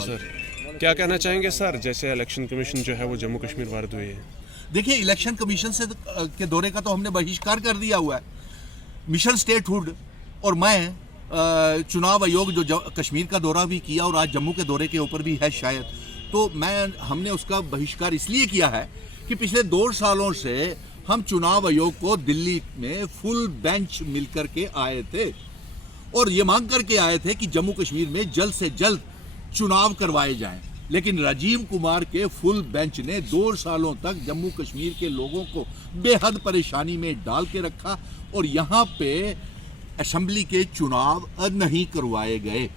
Sir, क्या कहना चाहेंगे सर, जैसे इलेक्शन कमीशन जो है वो जम्मू कश्मीर वारद हुई है? देखिए, इलेक्शन कमीशन से के दौरे का तो हमने बहिष्कार कर दिया हुआ है। मिशन स्टेटहुड और मैं चुनाव आयोग जो कश्मीर का दौरा भी किया और आज जम्मू के दौरे के ऊपर भी है शायद, तो हमने उसका बहिष्कार इसलिए किया है कि पिछले 2 सालों से हम चुनाव आयोग को दिल्ली में फुल बेंच मिलकर के आए थे और ये मांग करके आए थे कि जम्मू कश्मीर में जल्द से जल्द चुनाव करवाए जाएं। लेकिन राजीव कुमार के फुल बेंच ने 2 सालों तक जम्मू कश्मीर के लोगों को बेहद परेशानी में डाल के रखा और यहाँ पे असेंबली के चुनाव नहीं करवाए गए।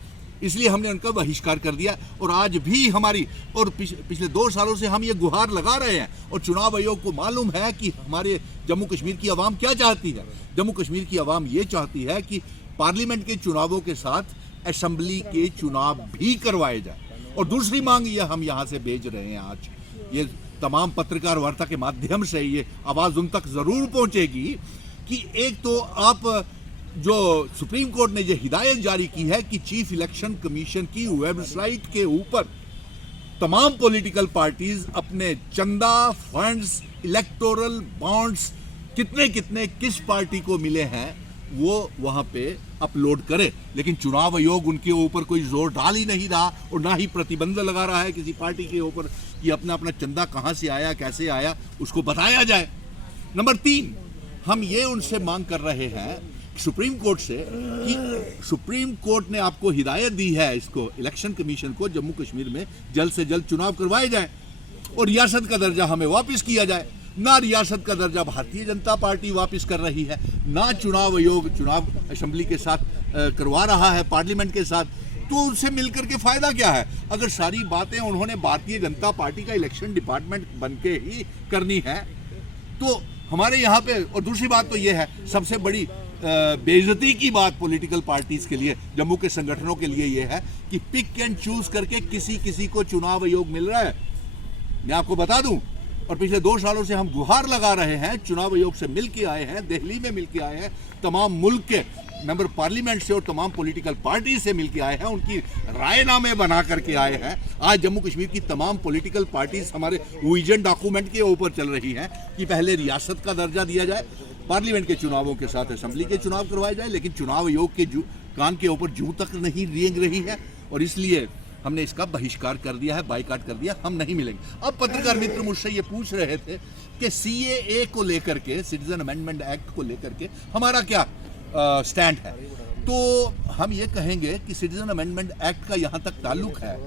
इसलिए हमने उनका बहिष्कार कर दिया और आज भी हमारी और पिछले 2 सालों से हम ये गुहार लगा रहे हैं और चुनाव आयोग को मालूम है कि हमारे जम्मू कश्मीर की आवाम क्या चाहती है। जम्मू कश्मीर की आवाम ये चाहती है कि पार्लियामेंट के चुनावों के साथ असेंबली के चुनाव भी करवाए जाए। और दूसरी मांग ये हम यहाँ से भेज रहे हैं आज, ये तमाम पत्रकार वार्ता के माध्यम से ये आवाज़ उन तक ज़रूर पहुँचेगी कि एक तो आप जो सुप्रीम कोर्ट ने ये हिदायत जारी की है कि चीफ इलेक्शन कमीशन की वेबसाइट के ऊपर तमाम पॉलिटिकल पार्टीज अपने चंदा, फंड्स, इलेक्टोरल बॉन्ड्स कितने कितने किस पार्टी को मिले हैं वो वहां पे अपलोड करे। लेकिन चुनाव आयोग उनके ऊपर कोई जोर डाल ही नहीं रहा और ना ही प्रतिबंध लगा रहा है किसी पार्टी के ऊपर कि अपना अपना चंदा कहां से आया, कैसे आया, उसको बताया जाए। नंबर 3, हम ये उनसे मांग कर रहे हैं सुप्रीम कोर्ट से कि सुप्रीम कोर्ट ने आपको हिदायत दी है इसको इलेक्शन कमीशन को जम्मू कश्मीर में जल्द से जल्द चुनाव करवाए जाए और रियासत का दर्जा हमें वापस किया जाए। ना रियासत का दर्जा भारतीय जनता पार्टी वापस कर रही है, ना चुनाव आयोग चुनाव असेंबली के साथ करवा रहा है, पार्लियामेंट के साथ। तो उनसे मिलकर के फायदा क्या है? अगर सारी बातें उन्होंने भारतीय जनता पार्टी का इलेक्शन डिपार्टमेंट बन के ही करनी है तो हमारे यहाँ पे। और दूसरी बात तो ये है, सबसे बड़ी बेइज्जती की बात पॉलिटिकल पार्टीज के लिए, जम्मू के संगठनों के लिए ये है कि पिक एंड चूज करके किसी को चुनाव आयोग मिल रहा है। मैं आपको बता दूं, और पिछले 2 सालों से हम गुहार लगा रहे हैं, चुनाव आयोग से मिल के आए हैं, दिल्ली में मिल के आए हैं, तमाम मुल्क के मेंबर पार्लियामेंट से और तमाम पॉलिटिकल पार्टी से मिल के आए हैं, उनकी रायनामे बना करके आए हैं। आज जम्मू कश्मीर की तमाम पॉलिटिकल पार्टीज हमारे विजन डॉक्यूमेंट के ऊपर चल रही हैं कि पहले रियासत का दर्जा दिया जाए, पार्लियामेंट के चुनावों के साथ असेंबली के चुनाव करवाए जाए। लेकिन चुनाव आयोग के कान के ऊपर जूं तक नहीं रेंग रही है और इसलिए हमने इसका बहिष्कार कर दिया है, बाइकाट कर दिया, हम नहीं मिलेंगे। अब पत्रकार मित्र मुझसे ये पूछ रहे थे कि सीएए को लेकर के, सिटीजन अमेंडमेंट एक्ट को लेकर के हमारा क्या स्टैंड है। तो हम ये कहेंगे कि सिटीजन अमेंडमेंट एक्ट का यहाँ तक ताल्लुक है,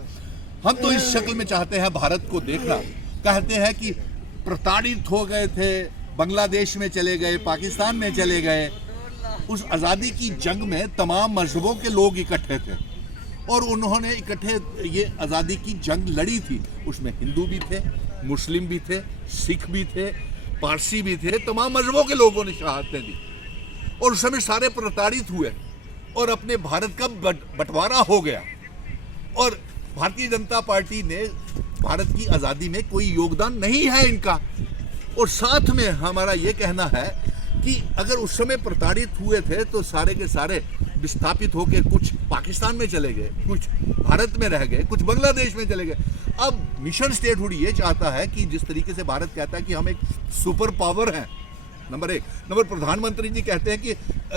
हम तो इस शक्ल में चाहते हैं भारत को देखना। कहते हैं कि प्रताड़ित हो गए थे, बांग्लादेश में चले गए, पाकिस्तान में चले गए। उस आज़ादी की जंग में तमाम मजहबों के लोग इकट्ठे थे और उन्होंने इकट्ठे ये आज़ादी की जंग लड़ी थी। उसमें हिंदू भी थे, मुस्लिम भी थे, सिख भी थे, पारसी भी थे, तमाम मजहबों के लोगों ने शहादतें दी और उस समय सारे प्रताड़ित हुए और अपने भारत का बंटवारा हो गया और भारतीय जनता पार्टी ने भारत की आज़ादी में कोई योगदान नहीं है इनका। और साथ में हमारा ये कहना है कि अगर उस समय प्रताड़ित हुए थे तो सारे के सारे विस्थापित होकर कुछ पाकिस्तान में चले गए, कुछ भारत में रह गए, कुछ बांग्लादेश में चले गए। अब मिशन स्टेटहुड ये चाहता है कि जिस तरीके से भारत कहता है कि हम एक सुपर पावर हैं, नंबर 1, नंबर प्रधानमंत्री जी कहते हैं कि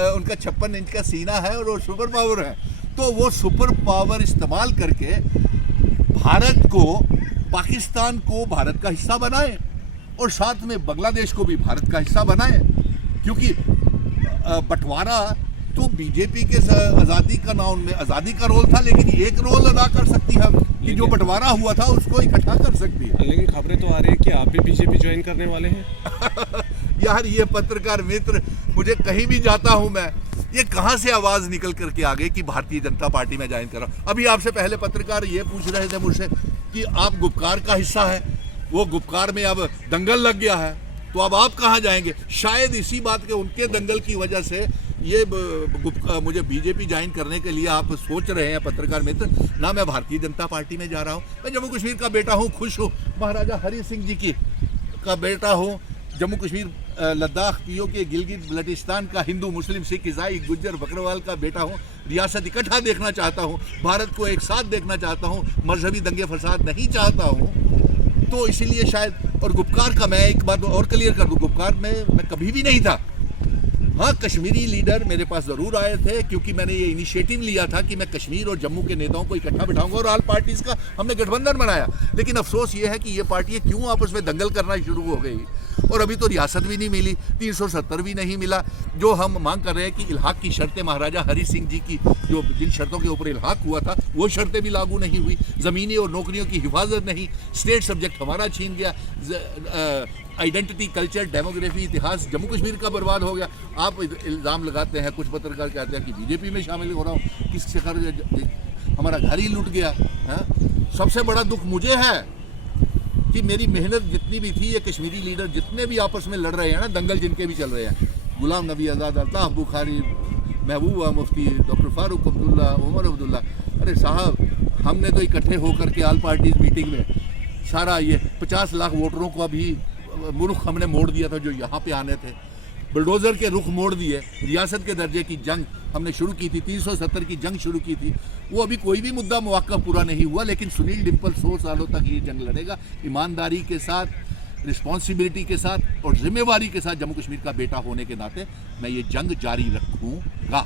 उनका 56 इंच का सीना है और वो सुपर पावर है, तो वो सुपर पावर इस्तेमाल करके भारत को, पाकिस्तान को भारत का हिस्सा बनाए और साथ में बांग्लादेश को भी भारत का हिस्सा बनाए। क्योंकि बंटवारा तो बीजेपी के आज़ादी का ना उनमें आज़ादी का रोल था, लेकिन एक रोल अदा कर सकती है कि जो बंटवारा हुआ था उसको इकट्ठा कर सकती है। लेकिन खबरें तो आ रही है कि आप भी बीजेपी ज्वाइन करने वाले हैं। यार ये पत्रकार मित्र, मुझे कहीं भी जाता हूं मैं, ये कहां से आवाज निकल करके आ गई कि भारतीय जनता पार्टी में ज्वाइन कर रहा हूं। अभी आपसे पहले पत्रकार ये पूछ रहे थे मुझसे कि आप गुपकार का हिस्सा है, वो गुपकार में अब दंगल लग गया है तो अब आप कहाँ जाएंगे। शायद इसी बात के उनके दंगल की वजह से ये मुझे बीजेपी ज्वाइन करने के लिए आप सोच रहे हैं पत्रकार मित्र। ना मैं भारतीय जनता पार्टी में जा रहा हूँ, मैं जम्मू कश्मीर का बेटा हूँ, खुश हूँ, महाराजा हरि सिंह जी की का बेटा हूँ, जम्मू कश्मीर लद्दाख पीओके गिलगित बल्टिस्तान का हिंदू मुस्लिम सिख ईसाई गुज्जर बकरवाल का बेटा हूँ। रियासत इकट्ठा देखना चाहता हूँ, भारत को एक साथ देखना चाहता हूँ, मजहबी दंगे फसाद नहीं चाहता हूँ। तो इसीलिए शायद, और गुपकार का मैं एक बात और क्लियर कर दूँ, गुपकार में मैं कभी भी नहीं था। हाँ, कश्मीरी लीडर मेरे पास ज़रूर आए थे, क्योंकि मैंने ये इनिशिएटिव लिया था कि मैं कश्मीर और जम्मू के नेताओं को इकट्ठा बिठाऊंगा और ऑल पार्टीज़ का हमने गठबंधन बनाया। लेकिन अफसोस ये है कि ये पार्टियाँ क्यों आपस में दंगल करना शुरू हो गई, और अभी तो रियासत भी नहीं मिली, 370 भी नहीं मिला। जो हम मांग कर रहे हैं कि इल्हाक की शर्तें महाराजा हरि सिंह जी की जो जिन शर्तों के ऊपर इल्हाक हुआ था वो शर्तें भी लागू नहीं हुई। ज़मीनी और नौकरियों की हिफाजत नहीं, स्टेट सब्जेक्ट हमारा छीन गया, आइडेंटिटी, कल्चर, डेमोग्राफी, इतिहास जम्मू कश्मीर का बर्बाद हो गया। आप इल्ज़ाम लगाते हैं, कुछ पत्रकार कहते हैं कि बीजेपी में शामिल हो रहा हूँ, किस शक्ल हमारा घर ही लूट गया। सबसे बड़ा दुख मुझे है कि मेरी मेहनत जितनी भी थी, ये कश्मीरी लीडर जितने भी आपस में लड़ रहे हैं ना, दंगल जिनके भी चल रहे हैं, गुलाम नबी आज़ाद, अल्ताफ़ बुखारी, महबूबा मुफ्ती, डॉक्टर फारूक अब्दुल्ला, उमर अब्दुल्ला, अरे साहब हमने तो इकट्ठे होकर के ऑल पार्टीज मीटिंग में सारा ये 50 लाख वोटरों को अभी रुख हमने मोड़ दिया था जो यहाँ पे आने थे, बुलडोज़र के रुख मोड़ दिए। रियासत के दर्जे की जंग हमने शुरू की थी, 370 की जंग शुरू की थी, वो अभी कोई भी मुद्दा मौका पूरा नहीं हुआ। लेकिन सुनील डिम्पल 100 सालों तक ये जंग लड़ेगा, ईमानदारी के साथ, रिस्पॉन्सिबिलिटी के साथ और जिम्मेवारी के साथ। जम्मू कश्मीर का बेटा होने के नाते मैं ये जंग जारी रखूँगा।